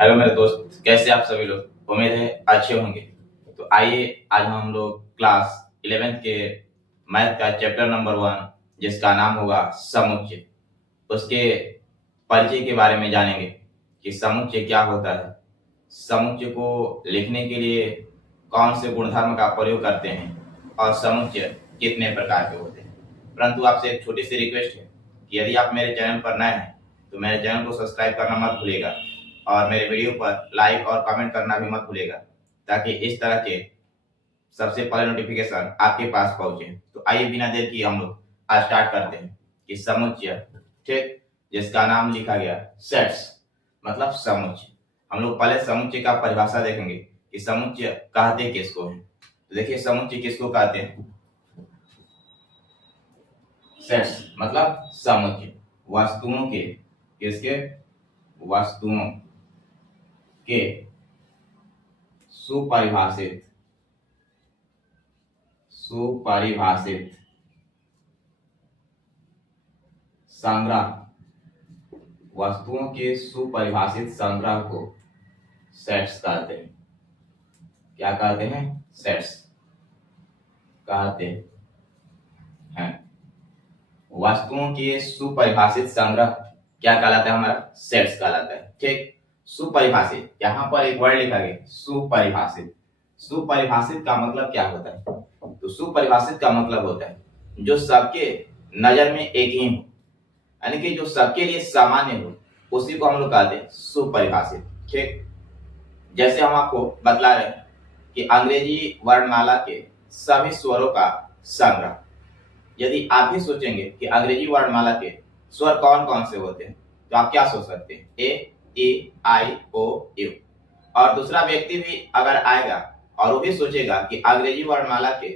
Hello मेरे दोस्त, कैसे आप सभी लोग? उम्मीद है अच्छे होंगे। तो आइए आज हम लोग क्लास 11th के मैथ का चैप्टर नंबर 1, जिसका नाम होगा समुच्चय, उसके परिचय के बारे में जानेंगे कि समुच्चय क्या होता है, समुच्चय को लिखने के लिए कौन से गुणधर्म का प्रयोग करते हैं और समुच्चय कितने प्रकार के होते हैं। परंतु आपसे एक छोटी सी रिक्वेस्ट है कि यदि आप मेरे चैनल पर नए हैं तो मेरे चैनल को सब्सक्राइब करना मत भूलिएगा और मेरे वीडियो पर लाइक और कमेंट करना भी मत भूलिएगा, ताकि इस तरह के सबसे पहले नोटिफिकेशन आपके पास पहुंचे। तो आइए बिना देर किए हम लोग आज स्टार्ट करते हैं कि समुच्चय, ठीक, जिसका नाम लिखा गया सेट्स मतलब समुच्चय। हम लोग पहले समुच्चय का परिभाषा देखेंगे कि समुच्चय कहते किसको है। तो देखिए समुच्चय किसको कहते हैं। सेट्स मतलब समुच्चय वस्तुओं के, किसके? वस्तुओं के सुपरिभाषित सुपरिभाषित संग्रह, वस्तुओं के सुपरिभाषित संग्रह को सेट्स कहते हैं। क्या कहते हैं? सेट्स कहते हैं। वस्तुओं के सुपरिभाषित संग्रह क्या कहलाता है? हमारा सेट्स कहलाता है। ठीक, सुपरिभाषित, यहाँ पर एक वर्ड लिखा गया सुपरिभाषित। सुपरिभाषित का मतलब क्या होता है? तो सुपरिभाषित का मतलब होता है जो सबके नजर में एक ही हो, यानी कि जो सबके लिए सामान्य हो, उसी को हम लोग कहते हैं सुपरिभाषित। ठीक, जैसे हम आपको बतला रहे हैं कि अंग्रेजी वर्णमाला के सभी स्वरों का संग्रह। यदि आप भी सोचेंगे कि अंग्रेजी वर्णमाला के स्वर कौन कौन से होते हैं, तो आप क्या सोच सकते हैं? ए, ई, आई, ओ, यू। और दूसरा व्यक्ति भी अगर आएगा और वो भी सोचेगा कि अंग्रेजी वर्णमाला के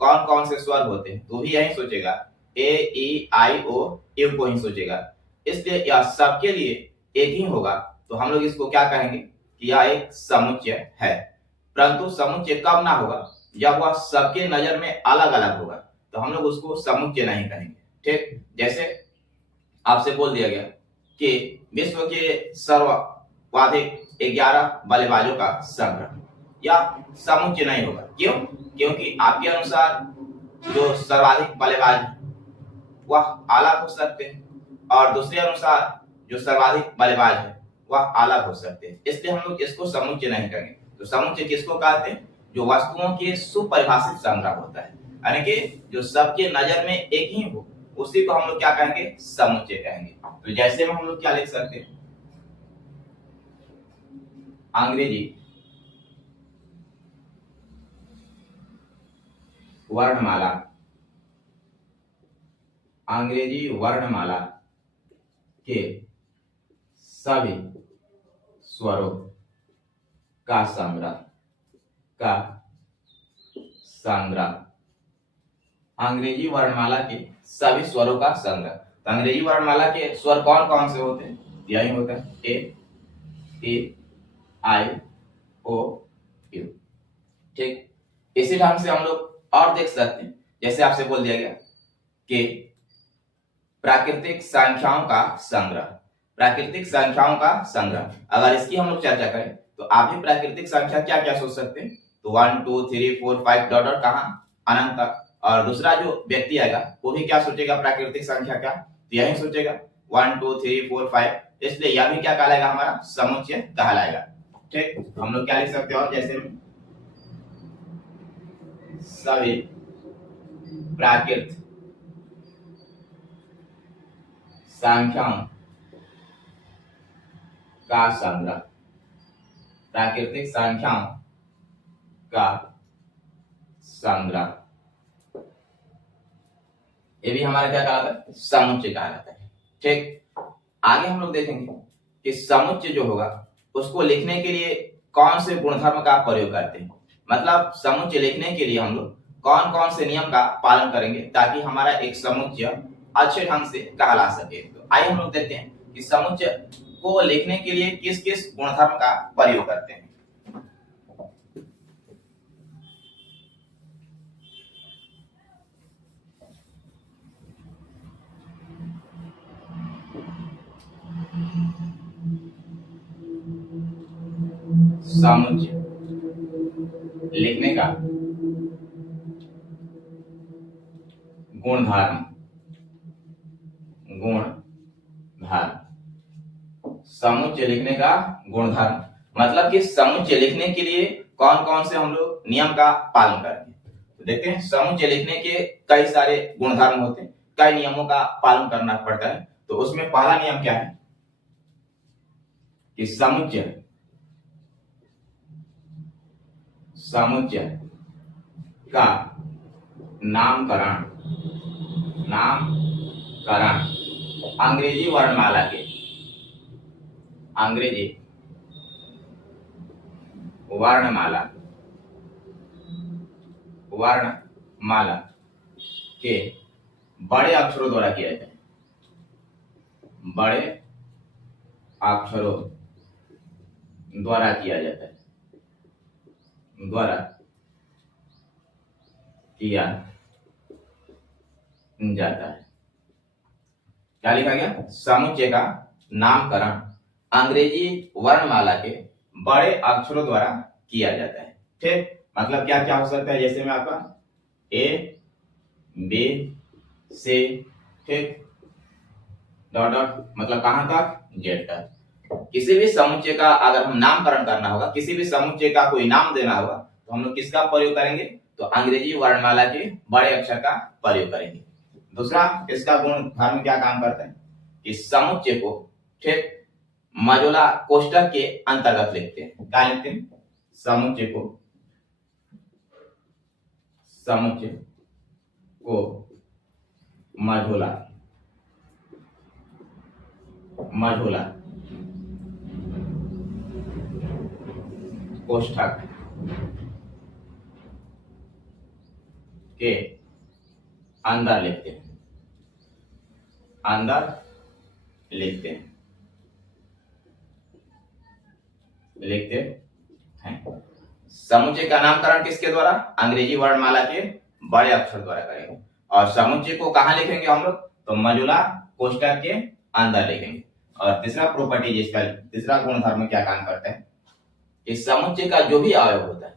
कौन कौन से स्वर होते हैं, तो भी यही सोचेगा, ए, ई, आई, ओ, यू को ही सोचेगा। इसलिए यह सबके लिए एक ही होगा। तो हम लोग इसको क्या कहेंगे कि यह एक समुच्चय है। परंतु समुच्चय कब ना होगा? जब वह सबके नजर में अलग अलग होगा, तो हम लोग उसको समुच्चय नहीं कहेंगे। ठीक, जैसे आपसे बोल दिया गया कि विश्व के सर्वाधिक 11 बल्लेबाजों का संग्रह, या समुच्चय नहीं होगा। क्यों? क्योंकि आपके अनुसार जो सर्वाधिक बल्लेबाज है वह अलग हो सकते हैं और दूसरे अनुसार जो सर्वाधिक बल्लेबाज है वह अलग हो सकते हैं। इसलिए हम लोग इसको समुच्चय नहीं कहेंगे। तो समुच्चय किसको कहते हैं? जो वस्तुओं के सुपरिभाषित संग्रह होता है, यानी कि जो सबके नजर में एक ही हो, उसी को हम लोग क्या कहेंगे? समुच्चय कहेंगे। तो जैसे में हम लोग क्या लिख सकते हैं? अंग्रेजी वर्णमाला, अंग्रेजी वर्णमाला के सभी स्वरों का संग्रह, का संग्रह, अंग्रेजी वर्णमाला के सभी स्वरों का संग्रह। तो अंग्रेजी वर्णमाला के स्वर कौन कौन से होते हैं? यही होता है ए, ई, आई, ओ, यू। ठीक, इसी ढंग से हम लोग और देख सकते हैं। जैसे आपसे बोल दिया गया कि प्राकृतिक संख्याओं का संग्रह, प्राकृतिक संख्याओं का संग्रह, अगर इसकी हम लोग चर्चा करें तो आप भी प्राकृतिक संख्या क्या क्या सोच सकते हैं? तो 1 2 3 4 5 डॉट डॉट कहां? अनंत तक। और दूसरा जो व्यक्ति आएगा वो भी क्या सोचेगा? प्राकृतिक संख्या क्या? तो यही सोचेगा 1 2 3 4 5। इसलिए यह भी क्या कहलाएगा? हमारा समुच्चय कहलाएगा। ठीक, तो हम लोग क्या लिख सकते हैं? और जैसे सभी प्राकृतिक संख्याओं का संग्रह, प्राकृतिक संख्याओं का संग्रह, ये भी हमारा क्या कहलाता है? समुच्चय कहलाता है। ठीक, आगे हम लोग देखेंगे कि समुच्चय जो होगा उसको लिखने के लिए कौन से गुणधर्म का प्रयोग करते हैं। मतलब समुच्चय लिखने के लिए हम लोग कौन कौन से नियम का पालन करेंगे ताकि हमारा एक समुच्चय अच्छे ढंग से कहला सके। तो आइए हम लोग देखते हैं कि समुच्चय को लिखने के लिए किस किस गुणधर्म का प्रयोग करते हैं। समुच्चय लिखने का गुणधर्म, समुच्चय लिखने का गुणधर्म मतलब कि समुच्चय लिखने के लिए कौन कौन से हम लोग नियम का पालन करते हैं। तो देखते हैं समुच्चय लिखने के कई सारे गुणधर्म होते हैं, कई नियमों का पालन करना पड़ता है। तो उसमें पहला नियम क्या है कि समुच्चय का नामकरण अंग्रेजी वर्णमाला के बड़े अक्षरों द्वारा किया जाए, बड़े अक्षरों द्वारा किया जाता है, क्या लिखा गया? समुच्चय का नामकरण अंग्रेजी वर्णमाला के बड़े अक्षरों द्वारा किया जाता है। ठीक, मतलब क्या क्या हो सकता है, जैसे में आपका ए बी सी, ठीक, डॉट डॉट, मतलब कहां तक? जेड तक। किसी भी समुच्चय का अगर हम नामकरण करना होगा, किसी भी समुच्चय का कोई नाम देना होगा, तो हम लोग किसका प्रयोग करेंगे? तो अंग्रेजी वर्णमाला के बड़े अक्षर का प्रयोग करेंगे। दूसरा, इसका गुण धर्म क्या काम करता है कि समुच्चय को ठीक मजोला कोष्ठक के अंतर्गत लिखते हैं। क्या लिखते हैं? समुच्चय को मझोला कोष्ठक के अंदर लिखते हैं, लिखते हैं। समुच्चय का नामकरण किसके द्वारा? अंग्रेजी वर्णमाला के बड़े अक्षर द्वारा करेंगे। और समुच्चय को कहां लिखेंगे हम लोग? तो मजूला कोष्ठक के अंदर लिखेंगे। और तीसरा प्रॉपर्टी, जिसका तीसरा गुणधर्म क्या काम करता है कि समुच्चय का जो भी अवयव होता है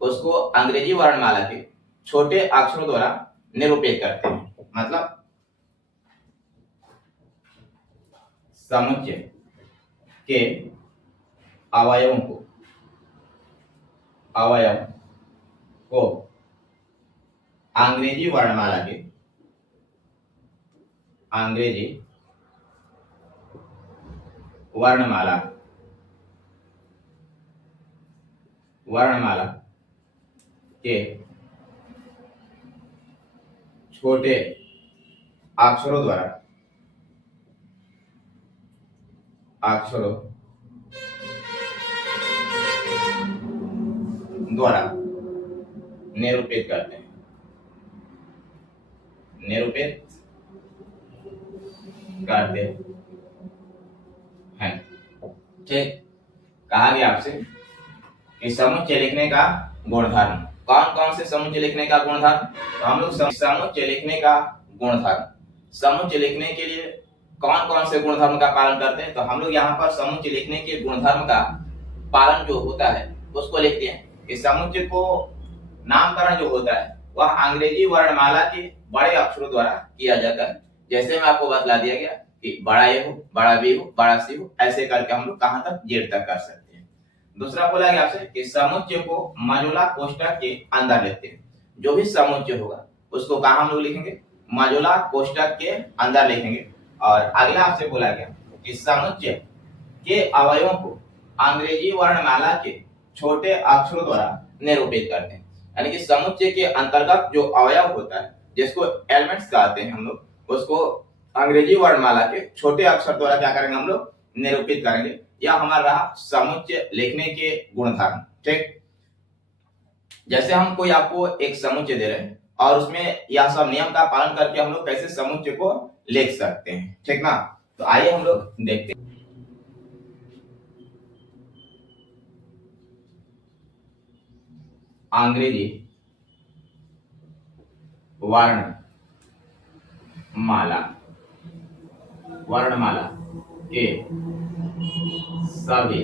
उसको अंग्रेजी वर्णमाला के छोटे अक्षरों द्वारा निरूपित करते हैं। मतलब समुच्चय के अवयवों को अंग्रेजी वर्णमाला के छोटे अक्षरों द्वारा निरूपित करते हैं, ठीक। कहा गया आपसे कि समुच्चय लिखने का गुणधर्म, कौन कौन से समुच्चय लिखने का गुणधर्म? तो हम लोग समुच्चय लिखने का गुणधर्म, समुच्चय लिखने के लिए कौन कौन से गुणधर्म का पालन करते हैं? तो हम लोग यहाँ पर समुच्चय लिखने के गुणधर्म का पालन जो होता है उसको लिखते हैं कि समुच्चय को नामकरण जो होता है वह अंग्रेजी वर्णमाला के बड़े अक्षरों द्वारा किया जाता है। जैसे मैं आपको बतला दिया गया कि बड़ा ए हो, बड़ा बी हो, बड़ा सी हो, ऐसे करके हम लोग कहां तक? जेड तक कर सकते हैं। दूसरा बोला गया आपसे कि समुच्चय को मजोला कोष्ठक के अंदर लिखते हैं। जो भी समुच्चय होगा उसको कहां हम लोग लिखेंगे? मजोला कोष्ठक के अंदर लिखेंगे। और अगला आपसे बोला गया कि समुच्चय के अवयवों को अंग्रेजी वर्णमाला के छोटे अक्षरों द्वारा निरूपित करते हैं। यानी कि समुच्चय के अंतर्गत जो अवयव होता है, जिसको एलिमेंट्स कहते हैं हम लोग, उसको अंग्रेजी वर्णमाला के छोटे अक्षर द्वारा क्या करेंगे? हम लोग निरूपित करेंगे। यह हमारा रहा समुच्चय लिखने के गुणधर्म। ठीक, जैसे हम कोई आपको एक समुच्चय दे रहे हैं और उसमें यह सब नियम का पालन करके हम लोग कैसे समुच्चय को लिख सकते हैं, ठीक ना? तो आइए हम लोग देखते हैं। अंग्रेजी वर्णमाला के सभी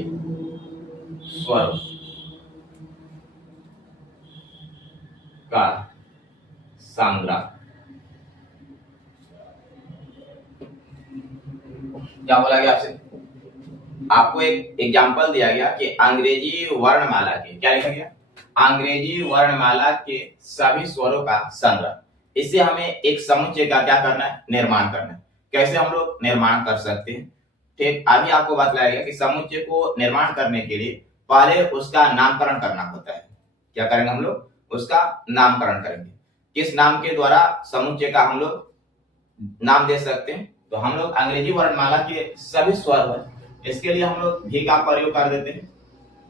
स्वरों का सांग्रा। क्या बोला गया आपसे? आपको एक एग्जांपल दिया गया कि अंग्रेजी वर्णमाला के, क्या लिखा गया? अंग्रेजी वर्णमाला के सभी स्वरों का संग्रह। इससे हमें एक समुच्चय का क्या करना है? निर्माण करना है। कैसे हम लोग निर्माण कर सकते हैं? ठीक, अभी आपको बतलाया गया कि समुच्चय को निर्माण करने के लिए पहले उसका नामकरण करना होता है। क्या करेंगे हम लोग? उसका नामकरण करेंगे। किस नाम के द्वारा समुच्चय का हम लोग नाम दे सकते हैं? तो हम लोग अंग्रेजी वर्णमाला के सभी स्वर है, इसके लिए हम लोग भी का प्रयोग कर देते हैं,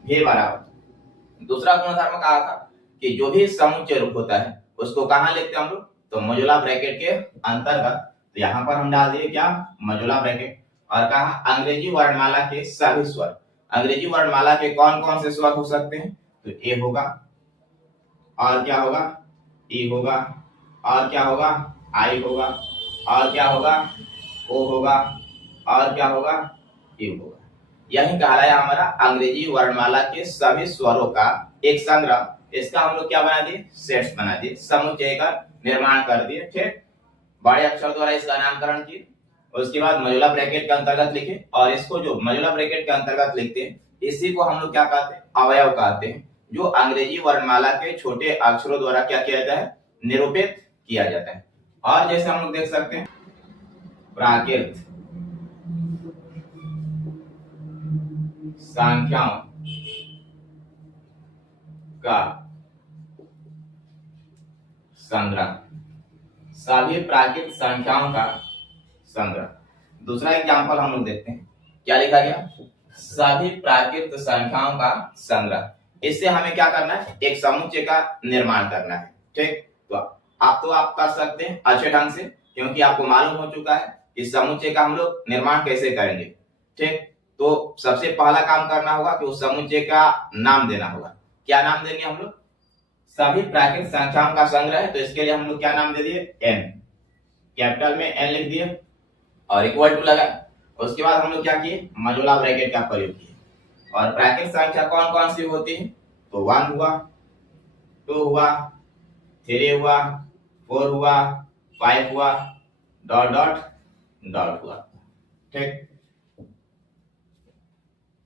भी बराबर। दूसरा गुणधर्म कहा था कि जो भी समुच्चय रूप होता है उसको कहाँ लिखते हैं हम लोग? तो मोजुला ब्रैकेट के अंतर्गत। तो यहाँ पर हम डाल दिए क्या? मोजुला ब्रैकेट। और कहा अंग्रेजी वर्णमाला के सभी स्वर। अंग्रेजी वर्णमाला के कौन कौन से स्वर हो सकते हैं? तो ए होगा, और क्या होगा? ई होगा, और क्या होगा? आई होगा, और क्या होगा? ओ होगा, और क्या होगा? यू होगा। यही कहलाया हमारा अंग्रेजी वर्णमाला के सभी स्वरों का एक संग्रह। इसका हम लोग क्या बना दिए? सेट्स बना दिए, समुच्चय का निर्माण कर दिए। ठीक, बड़े अक्षर द्वारा इसका नामकरण किए, उसके बाद मजुला ब्रैकेट के अंतर्गत लिखे। और इसको जो मजुला ब्रैकेट के अंतर्गत लिखते हैं इसी को हम लोग क्या कहते हैं? अवयव कहते हैं, जो अंग्रेजी वर्णमाला के छोटे अक्षरों द्वारा क्या किया जाता है? निरूपित किया जाता है। और जैसे हम लोग देख सकते हैं प्राकृत संख्याओं का संग्रह, सभी प्राकृत संख्याओं का संग्रह। दूसरा एग्जांपल हम लोग देखते हैं, क्या लिखा गया? सभी प्राकृत संख्याओं का संग्रह। इससे हमें क्या करना है? एक समुच्चय का निर्माण करना है। ठीक, तो आप कर सकते हैं अच्छे ढंग से, क्योंकि आपको मालूम हो चुका है कि समुच्चय का हम लोग निर्माण कैसे करेंगे। ठीक, तो सबसे पहला काम करना होगा कि उस समुच्चय का नाम देना होगा। क्या नाम देंगे हम लोग? सभी प्राकृत संख्याओं का संग्रह है, तो इसके लिए हम लोग क्या नाम दे दिए? एन, कैपिटल में एन लिख दिए और इक्वल टू लगा। उसके बाद हम लोग क्या किए? मजुला ब्रैकेट का प्रयोग किए। और प्राकृत संख्या कौन कौन सी होती है? तो 1 हुआ, 2 हुआ, 3 हुआ, 4 हुआ, 5 हुआ, डॉट डॉट डॉट हुआ। ठीक,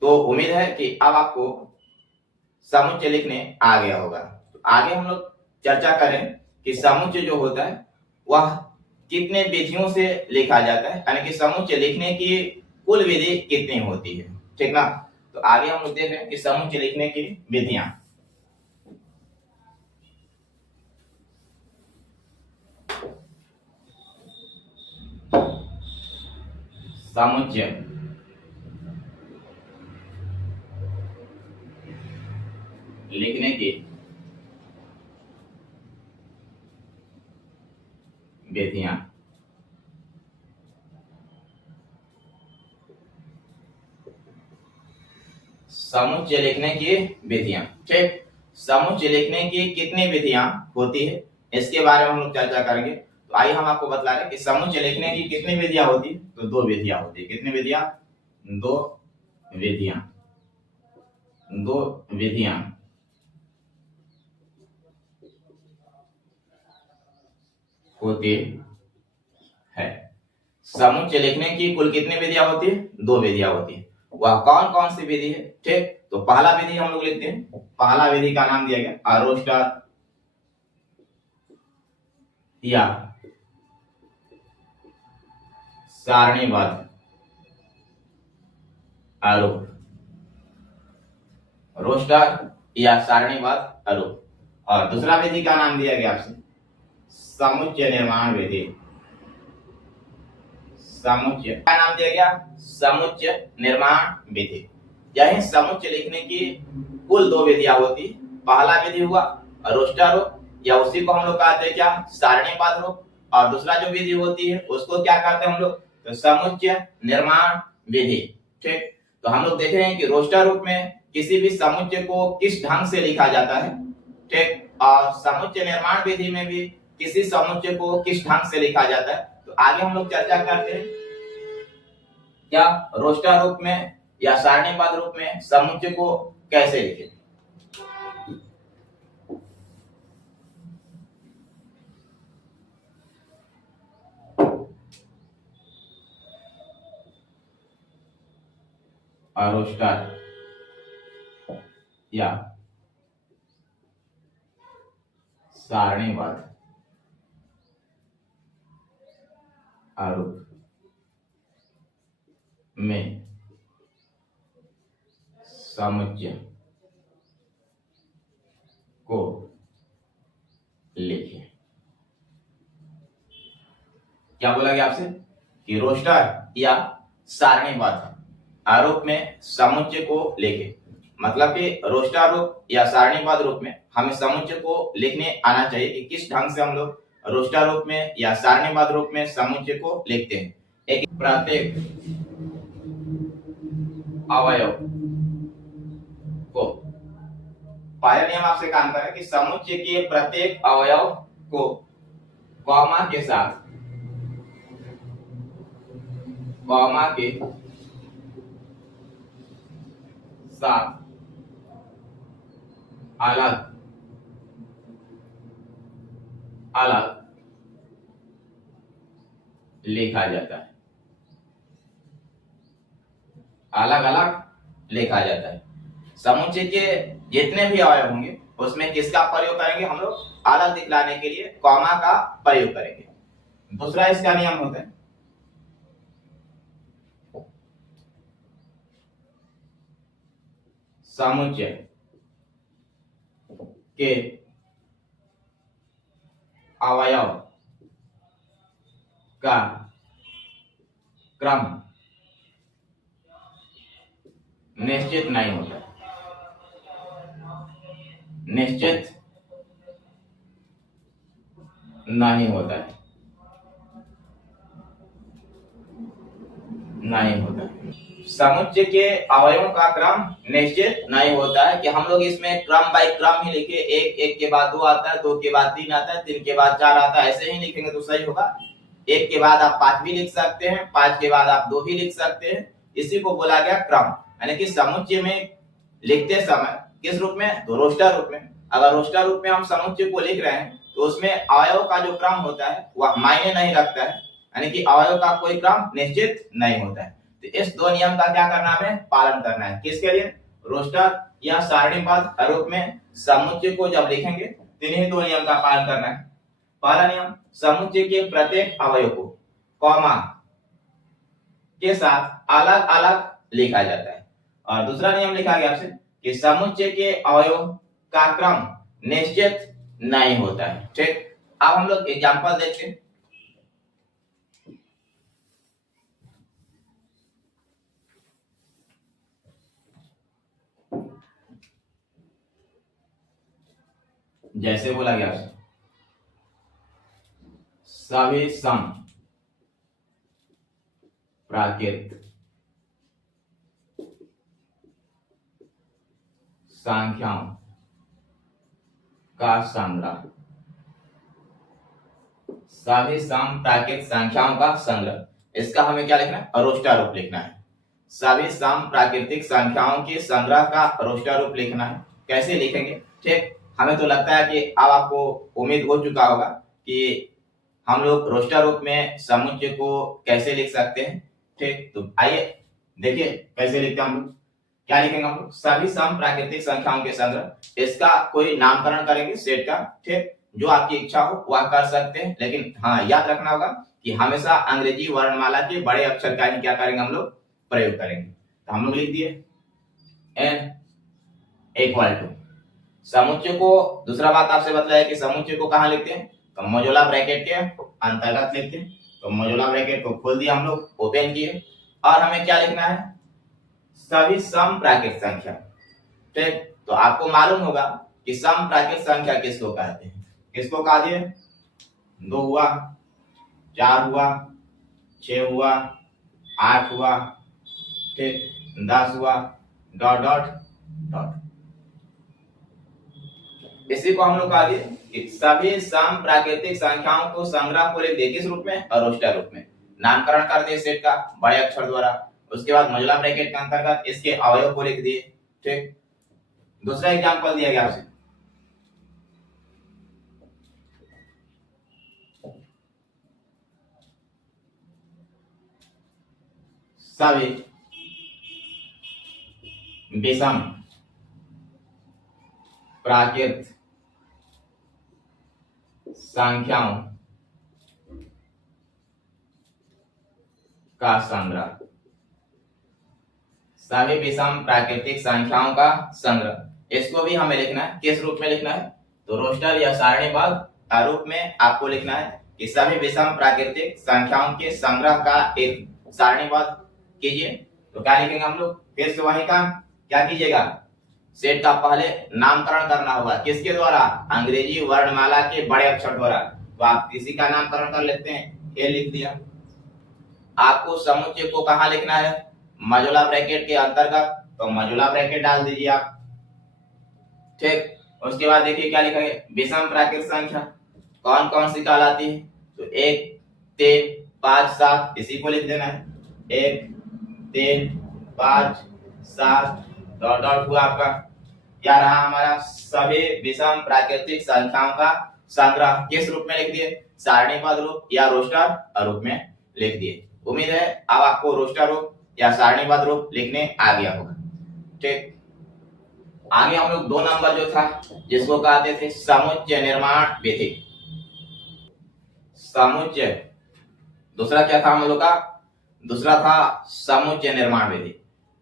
तो उम्मीद है कि अब आपको समुच्चय लिखने आ गया होगा। तो आगे हम लोग चर्चा करें कि समुच्चय जो होता है वह कितने विधियों से लिखा जाता है, यानी कि समुच्चय लिखने की कुल विधि कितनी होती है। ठीक ना? तो आगे हम लोग देख रहे हैं कि समुच्चय लिखने की विधियां। समुच्चय लिखने की विधियां। समुच्चय लिखने की विधियां। ठीक, समुच्चय लिखने की कितनी विधियां होती है इसके बारे में हम लोग चर्चा करेंगे। तो आइए हम आपको बता रहे हैं कि समुच्चय लिखने की कितनी विधियां होती है। तो 2 विधियां होती है। कितनी विधियां? 2 विधियां। 2 विधियां होती है। समुच्चय लिखने की कुल कितनी विधियां होती है? 2 विधियां होती है। वह कौन कौन सी विधि है? ठीक, तो पहला विधि हम लोग लिखते हैं। पहला विधि का नाम दिया गया अरोस्टर या सारणीबद्ध आरोप। रोस्टर या सारणीबद्ध आरोप। और दूसरा विधि का नाम दिया गया आपसे समुच्चय निर्माण विधि। समुच्चय का नाम दिया गया समुच्चय निर्माण विधि। यही समुच्चय लिखने की कुल 2 विधियां होती। पहला विधि हुआ रोस्टर रूप, या उसी को हम लोग कहते हैं क्या? सारणीबद्ध रूप। और दूसरा जो विधि होती है उसको क्या कहते हैं हम लोग? तो समुच्चय निर्माण विधि। ठीक, तो हम लोग देख रहे हैं कि रोस्टर रूप में किसी भी समुच्चय को किस ढंग से लिखा जाता है। ठीक, और समुच्चय निर्माण विधि में भी किसी समुच्चय को किस ढंग से लिखा जाता है। तो आगे हम लोग चर्चा करते हैं क्या रोस्टर रूप में या सारणीबद्ध रूप में समुच्चय को कैसे लिखें? अरोस्टर या सारणीबद्ध आरूप में समुच्चय को लिखें। क्या बोला गया आपसे कि रोस्टर या सारणीबद्ध आरूप में समुच्चय को लिखें। मतलब कि रोस्टर रूप या सारणीबद्ध रूप में हमें समुच्चय को लिखने आना चाहिए कि किस ढंग से हम लोग रोस्टर रूप में या सारणीबद्ध रूप में समुच्चय को लिखते हैं। एक प्रत्येक अवयव को, पहला नियम आपसे काम करें कि समुच्चय के प्रत्येक अवयव को कॉमा के साथ अलग अलग लिखा जाता है। अलग अलग लिखा जाता है। समुच्चय के जितने भी अवयव होंगे उसमें किसका प्रयोग करेंगे हम लोग? अलग दिखलाने के लिए कॉमा का प्रयोग करेंगे। दूसरा इसका नियम होता है समुच्चय के अवयव का क्रम निश्चित नहीं होता। निश्चित नहीं होता है। नहीं होता है। समुच्चय के अवयवों का क्रम निश्चित नहीं होता है कि हम लोग इसमें क्रम बाय क्रम ही लिखे, एक के बाद 2 आता है, 2 के बाद 3 आता है, 3 के बाद 4 आता है, ऐसे ही लिखेंगे तो सही होगा। 1 के बाद आप 5 भी लिख सकते हैं, 5 के बाद आप 2 भी लिख सकते हैं। इसी को बोला गया क्रम। यानी कि समुच्चय में लिखते समय किस रूप में? तो रोस्टर रूप में। अगर रोस्टर रूप में हम समुच्चय को लिख रहे हैं तो उसमें अवयव का जो क्रम होता है वह मायने नहीं रखता है। यानी कि अवयव का कोई क्रम निश्चित नहीं होता है। तो इस 2 नियम का क्या करना है? पालन करना है। किसके लिए? रोस्टर या सारणीबद्ध रूप में समुच्चय को जब लिखेंगे तो इन्हीं 2 नियम का पालन करना है। पहला नियम, समुच्चय के प्रत्येक अवयव को कॉमा के साथ अलग अलग लिखा जाता है। और दूसरा नियम लिखा गया आपसे कि समुच्चय के अवयव का क्रम निश्चित नहीं होता है। ठीक, अब हम लोग एग्जांपल देखते हैं। जैसे बोला गया सभी सम प्राकृत संख्याओं का संग्रह। सभी सम प्राकृत संख्याओं का संग्रह, इसका हमें क्या लिखना है? रोस्टर रूप लिखना है। सभी सम प्राकृतिक संख्याओं के संग्रह का रोस्टर रूप लिखना है। कैसे लिखेंगे? ठीक, हमें तो लगता है कि अब आपको उम्मीद हो चुका होगा कि हम लोग रोस्टर रूप में समुच्चय को कैसे लिख सकते हैं। ठीक, तो आइए देखिए कैसे लिखते हैं हम लोग। क्या लिखेंगे हम लोग? सभी सम प्राकृतिक संख्याओं के संग्रह। इसका कोई नामकरण करेंगे सेट का। ठीक, जो आपकी इच्छा हो वह कर सकते हैं, लेकिन हाँ याद रखना होगा कि हमेशा अंग्रेजी वर्णमाला के बड़े अक्षर का ही क्या करेंगे हम लोग? प्रयोग करेंगे। तो हम लोग लिख दिए n इक्वल टू समुच्चय को। दूसरा बात आपसे बतलाया कि समुच्चय को कहाँ लिखते हैं? तो मोजुला ब्रैकेट के अंतर्गत लिखते हैं। तो मोजुला ब्रैकेट को खोल दिया हम लोग, ओपन किए, और हमें क्या लिखना है? सभी सम प्राकृत संख्या। ठीक, तो आपको मालूम होगा कि सम प्राकृत संख्या किसको कहते हैं? किसको कहा दिए? 2 हुआ, 4 हुआ, 6 हुआ, 8 हुआ, ठीक, 10 हुआ, डॉट डॉट डॉट। इसी को हम लोग कहा दिए कि सभी सम प्राकृतिक संख्याओं को संग्रह को लिख दिए। किस रूप में? रोस्टर रूप में। नामकरण कर दिए सेट का बड़े अक्षर द्वारा। उसके बाद मॉड्यूलर ब्रैकेट के अंतर्गत इसके अवयव को लिख दिए। ठीक, दूसरा एग्जांपल दिया गया आपसे, सभी विषम प्राकृत संख्याओं का संग्रह, सभी विषम प्राकृतिक संख्याओं का संग्रह। इसको भी हमें लिखना है, किस रूप में लिखना है, तो रोस्टर या सारणीबद्ध रूप में आपको लिखना है कि सभी विषम प्राकृतिक संख्याओं के संग्रह का एक सारणीबद्ध कीजिए। तो क्या लिखेंगे हम लोग, फिर से वही काम, क्या कीजिएगा, सेट का पहले नामकरण करना होगा, किसके द्वारा, अंग्रेजी वर्णमाला के बड़े अक्षर द्वारा। तो आप किसी का नामकरण कर लेते हैं, ए लिख दिया। आपको समुच्चय को कहां लिखना है, मॉड्यूलर ब्रैकेट के अंतर्गत, तो मॉड्यूलर ब्रैकेट डाल दीजिए आप। ठीक, उसके बाद देखिए क्या लिखा है, विषम प्राकृतिक संख्या कौन कौन सी कहलाती है, तो 1 3 5 7, इसी को लिख देना है, 1 3 5 7 डॉट डॉट हुआ आपका। क्या रहा हमारा, सभी विषम प्राकृतिक संख्याओं का संग्रह, किस रूप में लिख दिए, सारणीबद्ध रूप या रोस्टर रूप में लिख दिए। उम्मीद है अब आपको रोस्टर रूप या सारणीबद्ध रूप लिखने आ गया होगा। ठीक, आगे हम लोग 2 नंबर जो था जिसको कहते थे समुच्चय निर्माण विधि। समुच्चय, दूसरा क्या था हम लोग का, दूसरा था समुच्चय निर्माण विधि।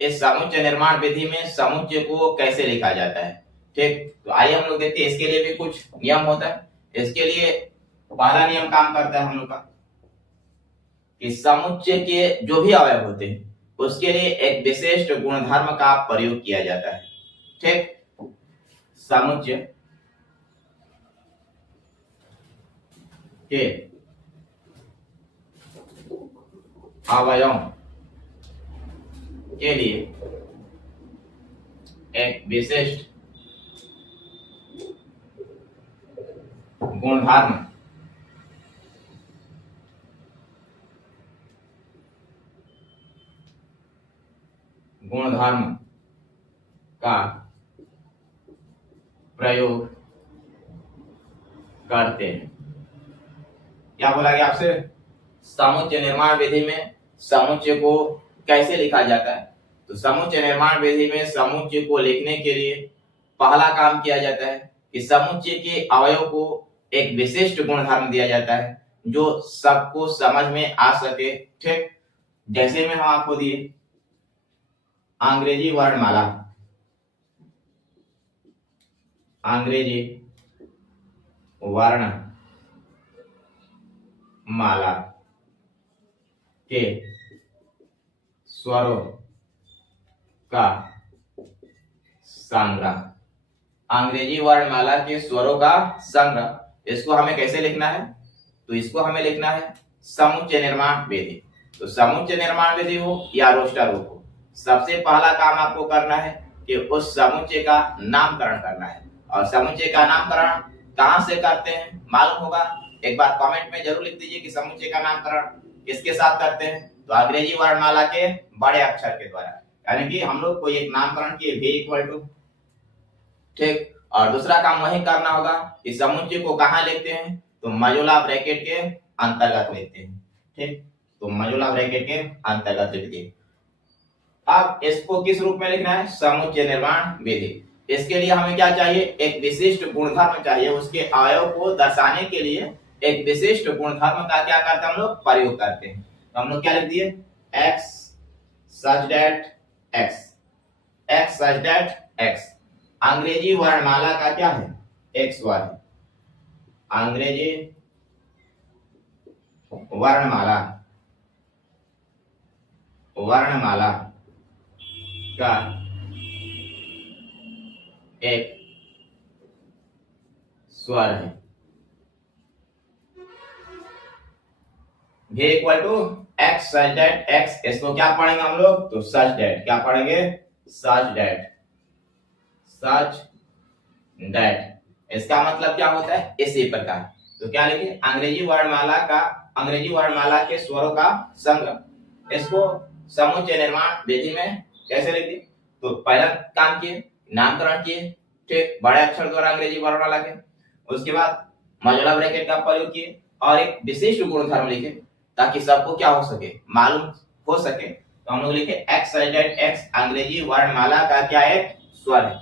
इस समुच्चय निर्माण विधि में समुच्चय को कैसे लिखा जाता है। ठीक, तो आइए हम लोग देखते हैं, इसके लिए भी कुछ नियम होता है। इसके लिए पहला नियम काम करता है हम लोग का कि समुच्चय के जो भी अवयव होते हैं उसके लिए एक विशिष्ट गुणधर्म का प्रयोग किया जाता है। ठीक, समुच्चय के अवयवों के लिए एक विशिष्ट गुणधर्म का प्रयोग करते हैं। क्या बोला गया आपसे, समुच्चय निर्माण विधि में समुच्चय को कैसे लिखा जाता है। तो समुच्चय निर्माण विधि में समुच्चय को लिखने के लिए पहला काम किया जाता है कि समुच्चय के अवयव को एक विशिष्ट गुणधर्म दिया जाता है जो सबको समझ में आ सके। ठीक, जैसे में हम आपको दिए अंग्रेजी वर्णमाला, अंग्रेजी वर्णमाला के स्वरों का संग्रह, अंग्रेजी वर्णमाला के स्वरों का संग्रह, इसको हमें कैसे लिखना है, तो इसको हमें लिखना है समुच्चय निर्माण विधि। तो समुच्चय निर्माण विधि हो या रोस्टर हो, सबसे पहला काम आपको करना है कि उस समुच्चय का नामकरण करना है। और समुच्चय का नामकरण कहां से करते हैं मालूम होगा, एक बार कमेंट में जरूर लिख दीजिए कि समुच्चय का नामकरण किसके साथ करते हैं, तो अंग्रेजी वर्णमाला के बड़े अक्षर के द्वारा, यानी कि हम लोग कोई एक नामकरण किए v इक्वल टू। ठीक, और दूसरा काम वही करना होगा कि समुच्चय को कहां लिखते हैं, तो मॉड्यूलर ब्रैकेट के अंतर्गत लिखते हैं। ठीक, तो मॉड्यूलर ब्रैकेट के अंतर्गत लिख दिए। अब इसको किस रूप में लिखना है, समुच्चय निर्माण विधि। इसके लिए हमें क्या चाहिए, एक विशिष्ट गुणधर्म चाहिए, उसके अवयव को दर्शाने के लिए एक विशिष्ट गुणधर्म का क्या करते हैं हम लोग, प्रयोग करते हैं। तो हम लोग क्या लिख दिए, x such that x, x such that x। अंग्रेजी वर्णमाला का क्या है, XY, अंग्रेजी वर्णमाला का एक स्वर है, v equal to x such that x। इसको क्या पढ़ेंगे हम लोग, तो such that, क्या पढ़ेंगे, such that, such that। इसका मतलब क्या होता है, इसी प्रकार। तो क्या लिखे, अंग्रेजी वर्णमाला के स्वरों का संग्रह। इसको समुच्चय निर्माण विधि में कैसे लिखते? तो पहला काम किए, नामकरण किए, ठीक, बड़े अक्षर द्वारा अंग्रेजी वर्णमाला के। उसके बाद मझोला ब्रैकेट का प्रयोग किए और एक विशिष्ट गुणधर्म लिखे ताकि सबको क्या हो सके, मालूम हो सके। तो हम लोग लिखे एक्स एक्स अंग्रेजी वर्णमाला का क्या एक स्वर है।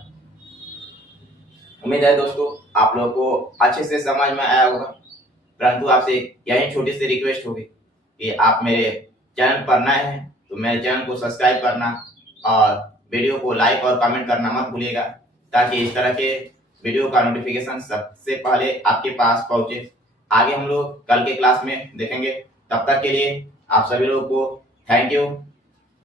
उम्मीद है दोस्तों आप लोगों को अच्छे से समझ में आया होगा, परंतु आपसे यही छोटी सी रिक्वेस्ट होगी कि आप मेरे चैनल पर नए हैं तो मेरे चैनल को सब्सक्राइब करना और वीडियो को लाइक और कमेंट करना मत भूलिएगा, ताकि इस तरह के वीडियो का नोटिफिकेशन सबसे पहले आपके पास पहुंचे। आगे हम लोग कल के क्लास में देखेंगे। तब तक के लिए आप सभी लोगों को थैंक यू।